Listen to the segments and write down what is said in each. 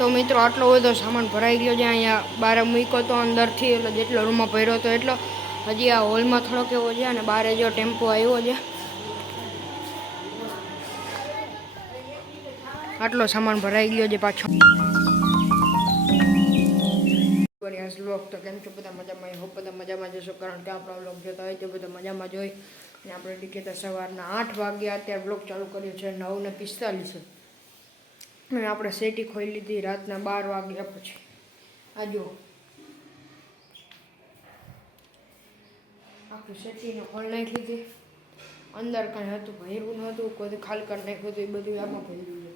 તો મિત્રો આટલો બધો સામાન ભરાઈ ગયો છે અહીંયા બહાર મૂક્યો તો અંદરથી એટલે જેટલો રૂમમાં ભર્યો હતો એટલો હજી આ હોલમાં થોડોક એવો છે અને બહાર જો ટેમ્પો આવ્યો છે આટલો સામાન ભરાઈ ગયો છે પાછો વ્લોગ તો કેમ છો બધા મજામાં હોપ બધા મજામાં જશો કારણ કે આપણો વ્લોગ જોતા હોય તો બધા મજામાં જ હોય અને આપણે ટિકિટ સવારના 8 વાગ્યા અત્યારે વ્લોગ ચાલુ કર્યો છે 9:45 અને આપણે સેટી ખોઈ લીધી રાતના 12 વાગ્યા પછી આ જો આખી સેટીને ખોલી નાખી લીધી અંદર કાંઈ હતું ભર્યું નહોતું કોઈ ખાલી કરી નાખ્યું હતું એ બધું આમાં ભર્યું છે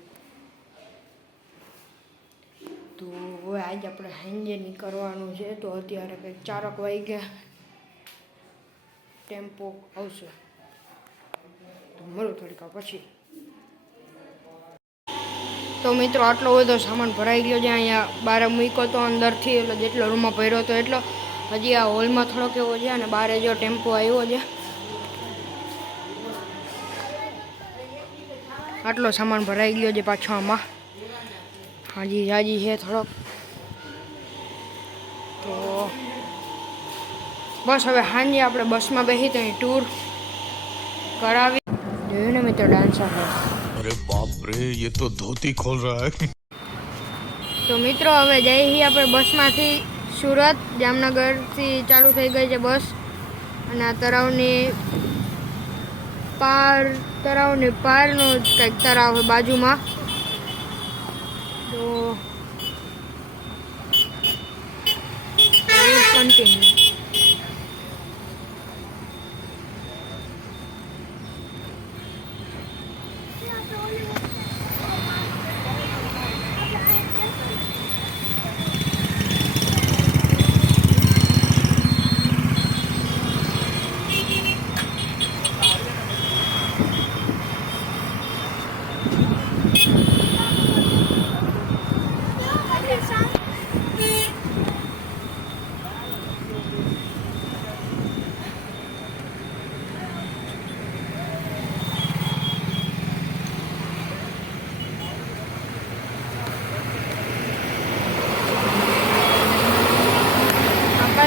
તો હવે આજે આપણે સાંજે નીકળવાનું છે તો અત્યારે કંઈક 4 વાગ્યા ટેમ્પો આવશે તો મળું થોડીક પછી તો મિત્રો આટલો બધો સામાન ભરાઈ ગયો છે અહીંયા બહાર મૂક્યો તો અંદરથી એટલે જેટલો રૂમમાં ભર્યો હતો એટલો હજી આ હોલમાં થોડોક એવો છે અને બહાર જો ટેમ્પો આવ્યો છે આટલો સામાન ભરાઈ ગયો છે પાછો આમાં હાજી છે થોડોક તો બસ હવે સાંજે આપણે બસમાં બેસી તો ટૂર કરાવી જોયું ને મિત્રો ડાન્સર अरे बाप रे ये तो धोती खोल रहा है તો મિત્રો હવે જઈએ છીએ આપણે બસમાંથી સુરત જામનગરથી ચાલુ થઈ ગઈ છે બસ અને આ તળાવની પારનો કંઈક તળાવ બાજુમાં તો કન્ટિન્યુ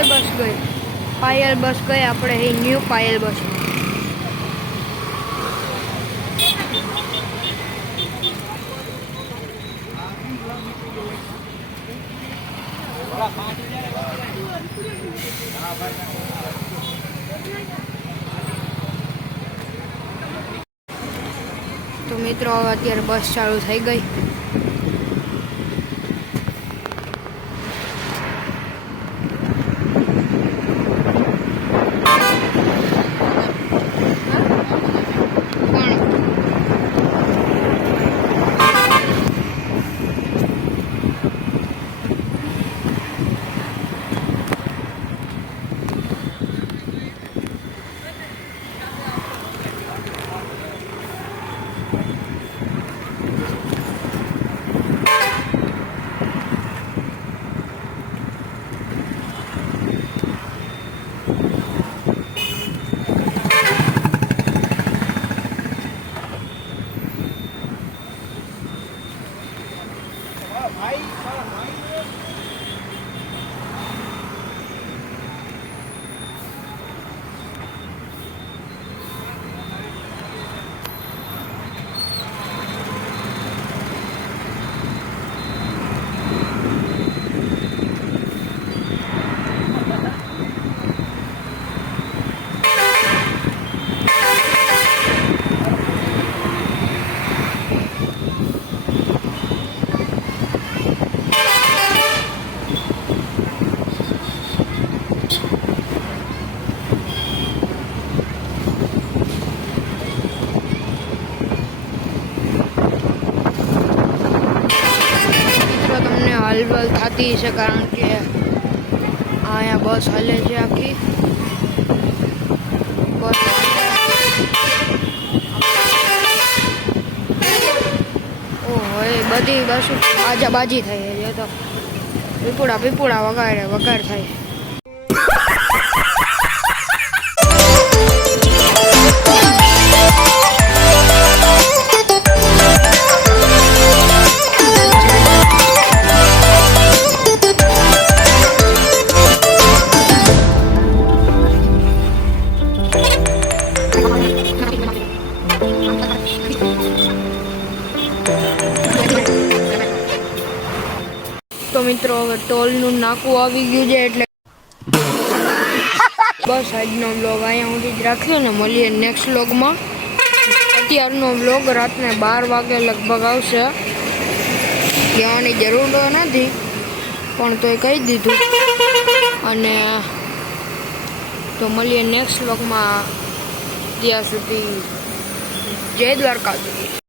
બસ ગઈ પાયલ બસ ગઈ આપણે એ ન્યૂ પાયલ બસ તો મિત્રો અત્યારે બસ ચાલુ થઈ ગઈ હલબલ થતી છે કારણ કે અહીંયા બસ હાલે છે આખી બસ ઓહો એ બધી બસ બાજી થઈ છે તો પીપુડા વગાડ થાય તો મિત્રો હવે ટોલનું નાકું આવી ગયું છે એટલે બસ આજનો વ્લોગ અહીંયા સુધી જ રાખ્યો ને મળીએ નેક્સ્ટ વ્લોગમાં. અત્યારનો વ્લોગ રાતને 12 વાગે લગભગ આવશે. કહેવાની જરૂર તો નથી પણ તોય કહી દીધું. અને તો મળીએ નેક્સ્ટ વ્લોગમાં. ત્યાં સુધી જય દ્વારકાધીશ.